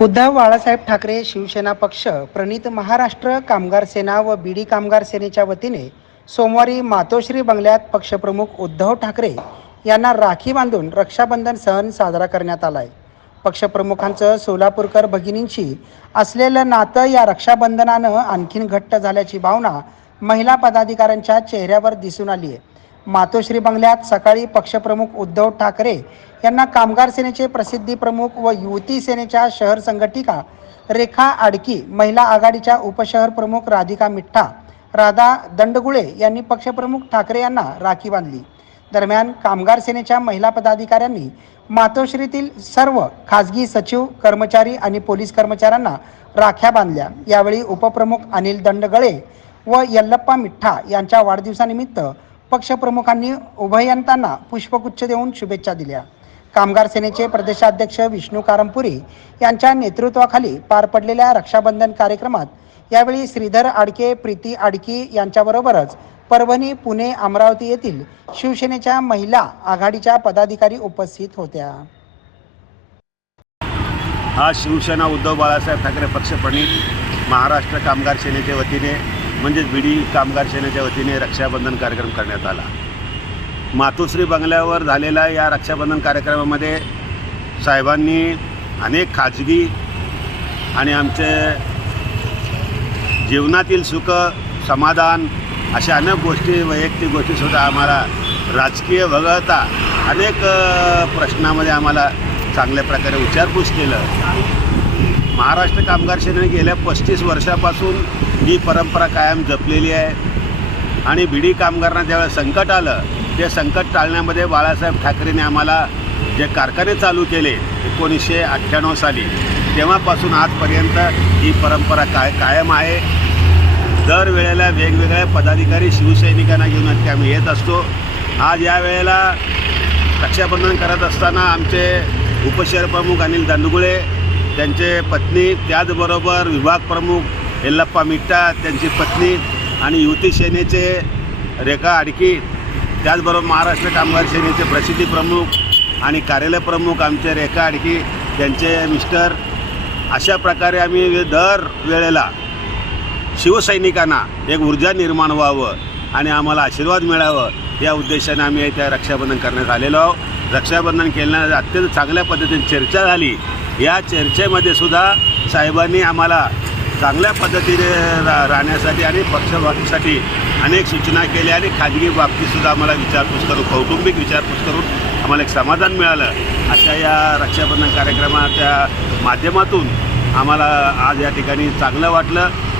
उद्धव बाळासाहेब ठाकरे शिवसेना पक्ष प्रणित महाराष्ट्र कामगार सेना व बीडी कामगार सेनेच्या वतीने सोमवारी मातोश्री बंगल्यात पक्षप्रमुख उद्धव ठाकरे यांना राखी बांधून रक्षाबंधन सण साजरा करण्यात आलाय. पक्षप्रमुखांचं सोलापूरकर भगिनींशी असलेलं नातं या रक्षाबंधनानं आणखीन घट्ट झाल्याची भावना महिला पदाधिकाऱ्यांच्या चेहऱ्यावर दिसून आली आहे मातोश्री बंगल्यात सकाळी पक्षप्रमुख उद्धव ठाकरे यांना कामगार सेनेचे प्रसिद्धी प्रमुख व युवती सेनेच्या शहर संघटिका रेखा आडकी महिला आघाडीच्या उपशहर प्रमुख राधिका मिठ्ठा राधा दंडगुळे यांनी पक्षप्रमुख ठाकरे यांना राखी बांधली. दरम्यान कामगार सेनेच्या महिला पदाधिकाऱ्यांनी मातोश्रीतील सर्व खासगी सचिव कर्मचारी आणि पोलीस कर्मचाऱ्यांना राख्या बांधल्या. यावेळी उपप्रमुख अनिल दंडगळे व यल्लप्पा मिठ्ठा यांच्या वाढदिवसानिमित्त पक्षप्रमुखांनी उभयंतांना पुष्पगुच्छ देऊन शुभेच्छा दिल्या. कामगार सेनेचे प्रदेशाध्यक्ष विष्णू कारंपुरी यांच्या नेतृत्वाखाली पार पडलेल्या रक्षाबंधन कार्यक्रमात यावेळी श्रीधर आडके प्रीती आडकी यांच्याबरोबरच परभणी पुणे अमरावती येथील शिवसेनेच्या महिला आघाडीच्या पदाधिकारी उपस्थित होत्या. हा शिवसेना उद्धव बाळासाहेब ठाकरे पक्षप्रणित महाराष्ट्र कामगार सेनेच्या वतीने म्हणजेच बीडी कामगार सेनेच्या वतीने रक्षाबंधन कार्यक्रम करण्यात आला. मातोश्री बंगल्यावर झालेल्या या रक्षाबंधन कार्यक्रमामध्ये साहेबांनी अनेक खाजगी आणि आमचे जीवनातील सुख समाधान अशा अनेक गोष्टी वैयक्तिक गोष्टीसुद्धा आम्हाला राजकीय वगळता अनेक प्रश्नामध्ये आम्हाला चांगल्या प्रकारे विचारपूस केलं. महाराष्ट्र कामगार सेनेने गेल्या पस्तीस वर्षापासून ही परंपरा कायम जपलेली आहे. आणि बिडी कामगारांना ज्यावेळेस संकट आलं ते संकट टाळण्यामध्ये बाळासाहेब ठाकरेंनी आम्हाला जे कारखाने चालू केले एकोणीसशे अठ्ठ्याण्णव साली तेव्हापासून आजपर्यंत ही परंपरा काय कायम आहे. दरवेळेला वेगवेगळ्या पदाधिकारी शिवसैनिकांना घेऊन इथे आम्ही येत असतो. आज या वेळेला रक्षाबंधन करत असताना आमचे उपशहर प्रमुख अनिल दांडुगुळे त्यांचे पत्नी त्याचबरोबर विभाग प्रमुख येल्लप्पा मिट्टा त्यांची पत्नी आणि युती सेनेचे रेखा आडकी त्याचबरोबर महाराष्ट्र कामगार सेनेचे प्रसिद्धी प्रमुख आणि कार्यालय प्रमुख आमचे रेखा आडकी त्यांचे मिस्टर. अशा प्रकारे आम्ही दर वेळेला शिवसैनिकांना एक ऊर्जा निर्माण व्हावं आणि आम्हाला आशीर्वाद मिळावं या उद्देशाने आम्ही त्या रक्षाबंधन करण्यात आलेलो आहोत. रक्षाबंधन केल्यानंतर अत्यंत चांगल्या पद्धतीने चर्चा झाली. या चर्चेमध्ये सुद्धा साहेबांनी आम्हाला चांगल्या पद्धतीने रा राहण्यासाठी आणि पक्षवाढीसाठी अनेक सूचना केल्या आणि खाजगी बाबतीतसुद्धा आम्हाला विचारपूस करून कौटुंबिक विचारपूस करून आम्हाला एक समाधान मिळालं. अशा या रक्षाबंधन कार्यक्रमाच्या माध्यमातून आम्हाला आज या ठिकाणी चांगलं वाटलं.